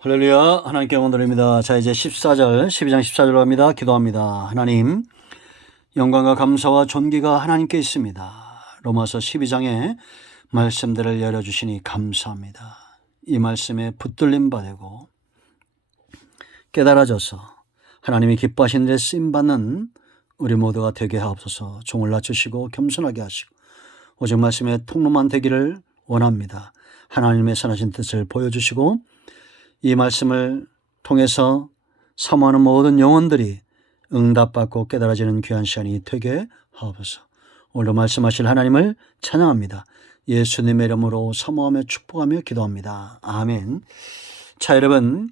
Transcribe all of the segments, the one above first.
할렐루야. 하나님께 영광 드립니다. 자, 이제 14절, 12장 14절로 갑니다. 기도합니다. 하나님, 영광과 감사와 존귀가 하나님께 있습니다. 로마서 12장의 말씀들을 열어주시니 감사합니다. 이 말씀에 붙들림 받고 깨달아져서 하나님이 기뻐하시는 데 쓰임받는 우리 모두가 되게 하옵소서. 종을 낮추시고 겸손하게 하시고 오직 말씀의 통로만 되기를 원합니다. 하나님의 선하신 뜻을 보여주시고 이 말씀을 통해서 사모하는 모든 영혼들이 응답받고 깨달아지는 귀한 시간이 되게 하옵소서. 오늘 말씀하실 하나님을 찬양합니다. 예수님의 이름으로 사모하며 축복하며 기도합니다. 아멘. 자, 여러분,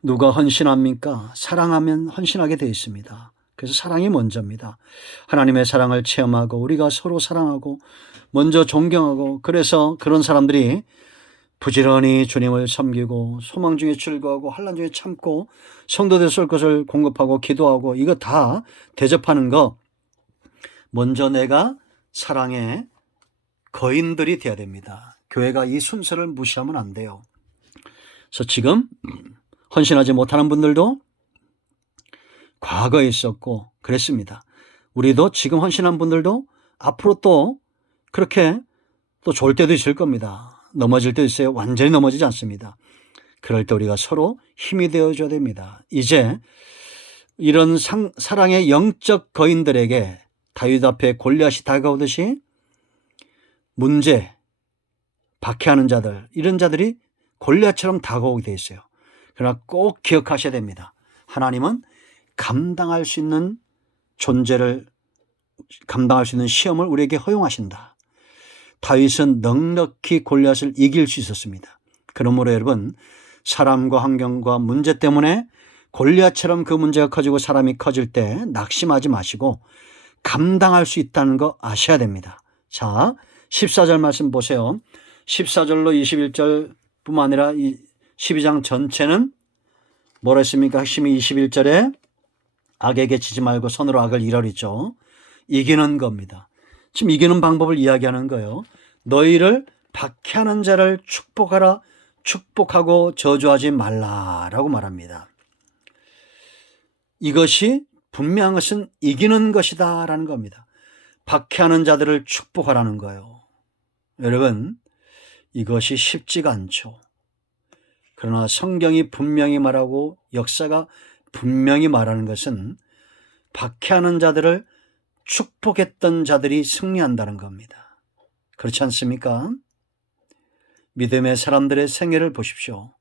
누가 헌신합니까? 사랑하면 헌신하게 되어 있습니다. 그래서 사랑이 먼저입니다. 하나님의 사랑을 체험하고 우리가 서로 사랑하고 먼저 존경하고, 그래서 그런 사람들이 부지런히 주님을 섬기고 소망 중에 즐거워하고 환난 중에 참고 성도들 쏠 것을 공급하고 기도하고, 이거 다 대접하는 거 먼저 내가 사랑의 거인들이 돼야 됩니다. 교회가 이 순서를 무시하면 안 돼요. 그래서 지금 헌신하지 못하는 분들도 과거에 있었고 그랬습니다. 우리도 지금 헌신한 분들도 앞으로 또 그렇게 또 좋을 때도 있을 겁니다. 넘어질 때 있어요. 완전히 넘어지지 않습니다. 그럴 때 우리가 서로 힘이 되어줘야 됩니다. 이제 이런 사랑의 영적 거인들에게 다윗 앞에 골리앗이 다가오듯이 문제, 박해하는 자들, 이런 자들이 골리앗처럼 다가오게 돼 있어요. 그러나 꼭 기억하셔야 됩니다. 하나님은 감당할 수 있는 존재를, 감당할 수 있는 시험을 우리에게 허용하신다. 다윗은 넉넉히 골리앗을 이길 수 있었습니다. 그러므로 여러분, 사람과 환경과 문제 때문에 골리앗처럼 그 문제가 커지고 사람이 커질 때 낙심하지 마시고 감당할 수 있다는 거 아셔야 됩니다. 자, 14절 말씀 보세요. 14절로 21절뿐만 아니라 12장 전체는 뭐라 했습니까? 핵심이 21절에 악에게 지지 말고 손으로 악을 이라리죠. 이기는 겁니다. 지금 이기는 방법을 이야기하는 거예요. 너희를 박해하는 자를 축복하라, 축복하고 저주하지 말라라고 말합니다. 이것이 분명한 것은 이기는 것이다 라는 겁니다. 박해하는 자들을 축복하라는 거예요. 여러분, 이것이 쉽지가 않죠. 그러나 성경이 분명히 말하고 역사가 분명히 말하는 것은 박해하는 자들을 축복했던 자들이 승리한다는 겁니다. 그렇지 않습니까? 믿음의 사람들의 생애를 보십시오.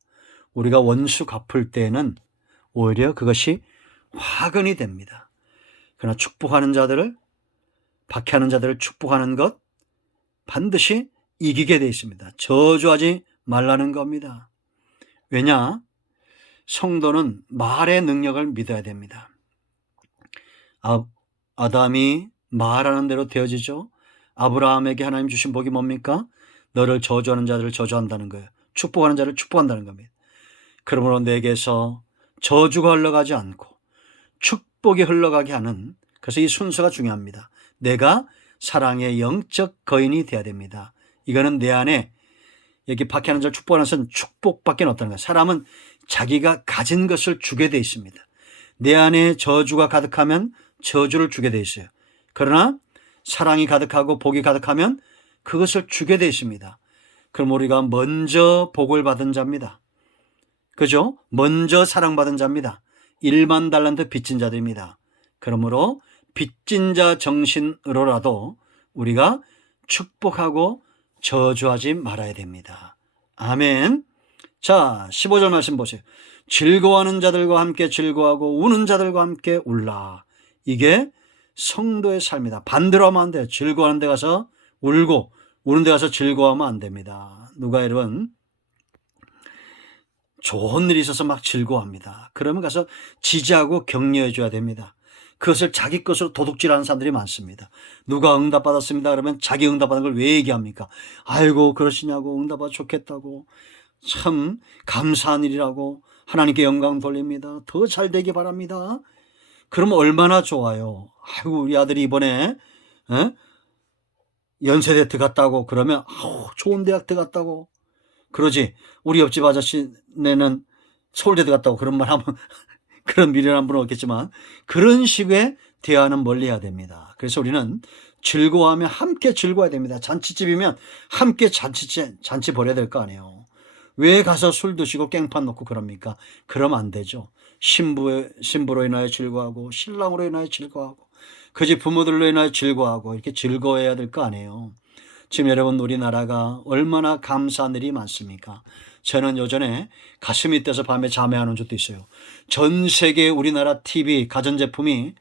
우리가 원수 갚을 때에는 오히려 그것이 화근이 됩니다. 그러나 축복하는 자들을, 박해하는 자들을 축복하는 것 반드시 이기게 되어 있습니다. 저주하지 말라는 겁니다. 왜냐? 성도는 말의 능력을 믿어야 됩니다. 아담이 말하는 대로 되어지죠. 아브라함에게 하나님 주신 복이 뭡니까? 너를 저주하는 자들을 저주한다는 거예요. 축복하는 자를 축복한다는 겁니다. 그러므로 내게서 저주가 흘러가지 않고 축복이 흘러가게 하는, 그래서 이 순서가 중요합니다. 내가 사랑의 영적 거인이 되어야 됩니다. 이거는 내 안에, 여기 박해하는 자를 축복하는 것은 축복밖에 없다는 거예요. 사람은 자기가 가진 것을 주게 돼 있습니다. 내 안에 저주가 가득하면 저주를 주게 돼 있어요. 그러나 사랑이 가득하고 복이 가득하면 그것을 주게 돼 있습니다. 그럼 우리가 먼저 복을 받은 자입니다. 그죠? 먼저 사랑받은 자입니다. 1만 달란트 빚진 자들입니다. 그러므로 빚진 자 정신으로라도 우리가 축복하고 저주하지 말아야 됩니다. 아멘. 자, 15절 말씀 보세요. 즐거워하는 자들과 함께 즐거워하고 우는 자들과 함께 울라. 이게 성도의 삶이다. 반대로 하면 안 돼요. 즐거워하는 데 가서 울고 우는 데 가서 즐거워하면 안 됩니다. 누가 여러분 좋은 일이 있어서 막 즐거워합니다. 그러면 가서 지지하고 격려해 줘야 됩니다. 그것을 자기 것으로 도둑질하는 사람들이 많습니다. 누가 응답받았습니다 그러면 자기 응답받은 걸 왜 얘기합니까? 아이고 그러시냐고, 응답받아 좋겠다고, 참 감사한 일이라고 하나님께 영광 돌립니다. 더 잘 되기 바랍니다. 그러면 얼마나 좋아요. 아이고 우리 아들이 이번에 연세대 들어갔다고 그러면 좋은 대학 들어갔다고 그러지. 우리 옆집 아저씨네는 서울대도 갔다고 그런 말 하면 그런 미련한 분은 없겠지만 그런 식의 대화는 멀리해야 됩니다. 그래서 우리는 즐거워하면 함께 즐거워야 됩니다. 잔치집이면 함께 잔치 벌여야 될 거 아니에요. 왜 가서 술 드시고 깽판 놓고 그럽니까? 그러면 안 되죠. 신부로 인하여 즐거워하고 신랑으로 인하여 즐거워하고 그 집 부모들로 인하여 즐거워하고 이렇게 즐거워해야 될 거 아니에요. 지금 여러분 우리나라가 얼마나 감사한 일이 많습니까? 저는 요전에 가슴이 뛰어서 밤에 잠이 안 온 적도 있어요. 전 세계 우리나라 TV 가전제품이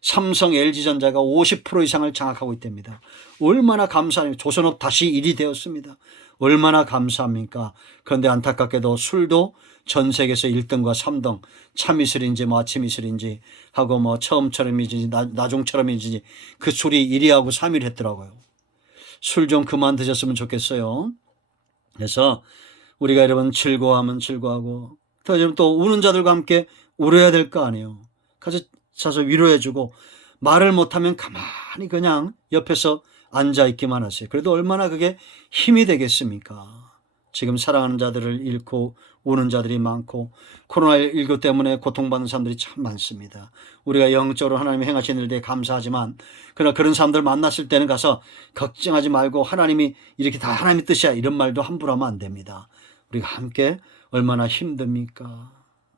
삼성, LG전자가 50% 이상을 장악하고 있답니다. 얼마나 감사합니까? 조선업 다시 1위 되었습니다. 얼마나 감사합니까? 그런데 안타깝게도 술도 전 세계에서 1등과 3등, 참이슬인지 뭐 아침이슬인지 하고 뭐 처음처럼이지 나중처럼이지 그 술이 1위하고 3위를 했더라고요. 술 좀 그만 드셨으면 좋겠어요. 그래서 우리가 여러분 즐거워하면 즐거워하고 또 우는 자들과 함께 울어야 될 거 아니에요. 가서 위로해주고 말을 못하면 가만히 그냥 옆에서 앉아있기만 하세요. 그래도 얼마나 그게 힘이 되겠습니까? 지금 사랑하는 자들을 잃고 우는 자들이 많고 코로나19 때문에 고통받는 사람들이 참 많습니다. 우리가 영적으로 하나님이 행하신 일에 대해 감사하지만 그러나 그런 사람들 만났을 때는 가서 걱정하지 말고 하나님이 이렇게 다 하나님의 뜻이야 이런 말도 함부로 하면 안 됩니다. 우리가 함께 얼마나 힘듭니까?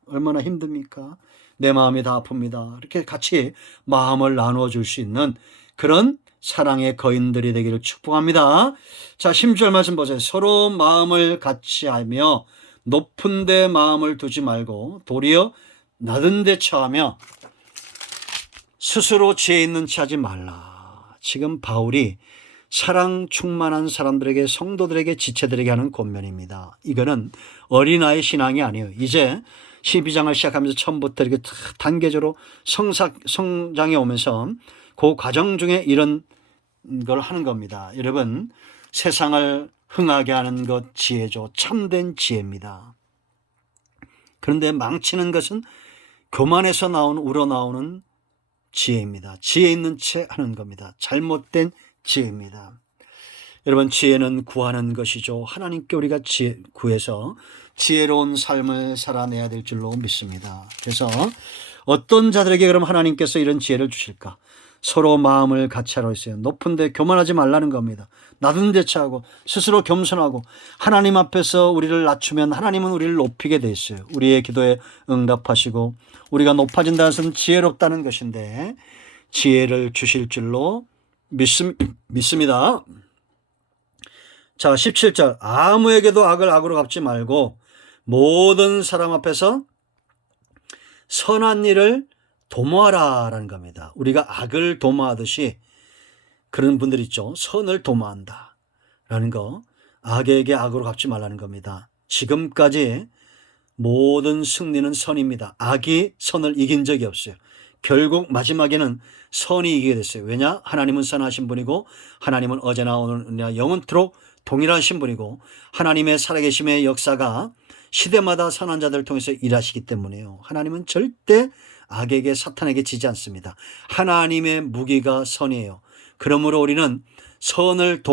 얼마나 힘듭니까? 내 마음이 다 아픕니다. 이렇게 같이 마음을 나누어 줄 수 있는 그런 사랑의 거인들이 되기를 축복합니다. 자, 10절 말씀 보세요. 서로 마음을 같이 하며 높은 데 마음을 두지 말고 도리어 낮은 데 처하며 스스로 지혜 있는 체 하지 말라. 지금 바울이 사랑 충만한 사람들에게 성도들에게 지체들에게 하는 권면입니다. 이거는 어린아이 신앙이 아니에요. 이제 12장을 시작하면서 처음부터 이렇게 단계적으로 성장해 오면서 그 과정 중에 이런 걸 하는 겁니다. 여러분, 세상을 흥하게 하는 것 지혜죠. 참된 지혜입니다. 그런데 망치는 것은 교만에서 우러나오는 지혜입니다. 지혜 있는 채 하는 겁니다. 잘못된 지혜입니다. 여러분, 지혜는 구하는 것이죠. 하나님께 우리가 구해서 지혜로운 삶을 살아내야 될 줄로 믿습니다. 그래서 어떤 자들에게 그럼 하나님께서 이런 지혜를 주실까? 서로 마음을 같이 하러 있어요. 높은 데 교만하지 말라는 겁니다. 낮은 데 처하고 스스로 겸손하고 하나님 앞에서 우리를 낮추면 하나님은 우리를 높이게 돼 있어요. 우리의 기도에 응답하시고 우리가 높아진다는 것은 지혜롭다는 것인데 지혜를 주실 줄로 믿습니다. 자, 17절. 아무에게도 악을 악으로 갚지 말고 모든 사람 앞에서 선한 일을 도모하라라는 겁니다. 우리가 악을 도모하듯이 그런 분들 있죠. 선을 도모한다 라는 거. 악에게 악으로 갚지 말라는 겁니다. 지금까지 모든 승리는 선입니다. 악이 선을 이긴 적이 없어요. 결국 마지막에는 선이 이기게 됐어요. 왜냐? 하나님은 선하신 분이고 하나님은 어제나 오늘나 영원토록 동일하신 분이고 하나님의 살아계심의 역사가 시대마다 선한 자들을 통해서 일하시기 때문에요. 하나님은 절대 악에게 사탄에게 지지 않습니다. 하나님의 무기가 선이에요. 그러므로 우리는 선을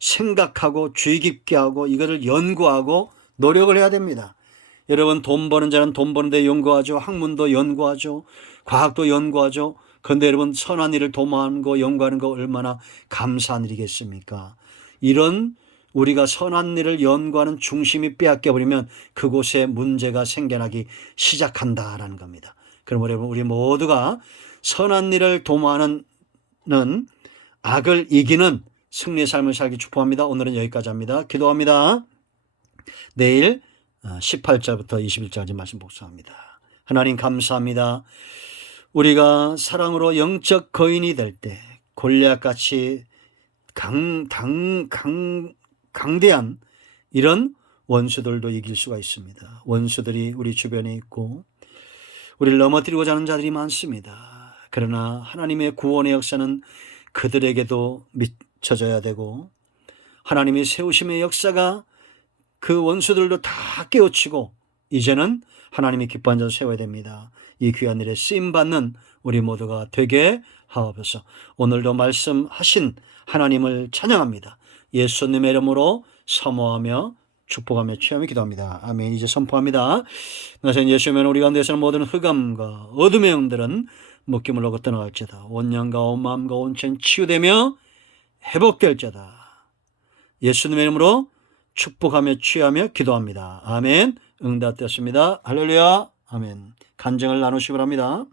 생각하고 주의 깊게 하고 이거를 연구하고 노력을 해야 됩니다. 여러분, 돈 버는 자는 돈 버는데 연구하죠. 학문도 연구하죠. 과학도 연구하죠. 그런데 여러분, 선한 일을 도모하는 거 연구하는 거 얼마나 감사한 일이겠습니까? 이런 우리가 선한 일을 연구하는 중심이 빼앗겨버리면 그곳에 문제가 생겨나기 시작한다라는 겁니다. 그럼 여러분, 우리 모두가 선한 일을 도모하는 악을 이기는 승리의 삶을 살기 축복합니다. 오늘은 여기까지 합니다. 기도합니다. 내일 18절부터 21절까지 말씀 복습합니다. 하나님 감사합니다. 우리가 사랑으로 영적 거인이 될 때 골리앗같이 강대한 이런 원수들도 이길 수가 있습니다. 원수들이 우리 주변에 있고 우리를 넘어뜨리고자 하는 자들이 많습니다. 그러나 하나님의 구원의 역사는 그들에게도 미쳐져야 되고 하나님의 세우심의 역사가 그 원수들도 다 깨우치고 이제는 하나님이 기뻐하는 자를 세워야 됩니다. 이 귀한 일에 쓰임받는 우리 모두가 되게 하옵소서. 오늘도 말씀하신 하나님을 찬양합니다. 예수님의 이름으로 사모하며 축복하며 취하며 기도합니다. 아멘. 이제 선포합니다. 나선 예수면 우리 가운데서는 모든 흑암과 어둠의 영들은 묶임을 놓고 떠나갈지다. 온 영과 온 마음과 온 chen 치유되며 회복될지다. 예수님의 이름으로 축복하며 취하며 기도합니다. 아멘. 응답되었습니다. 할렐루야. 아멘. 간증을 나누시기 바랍니다.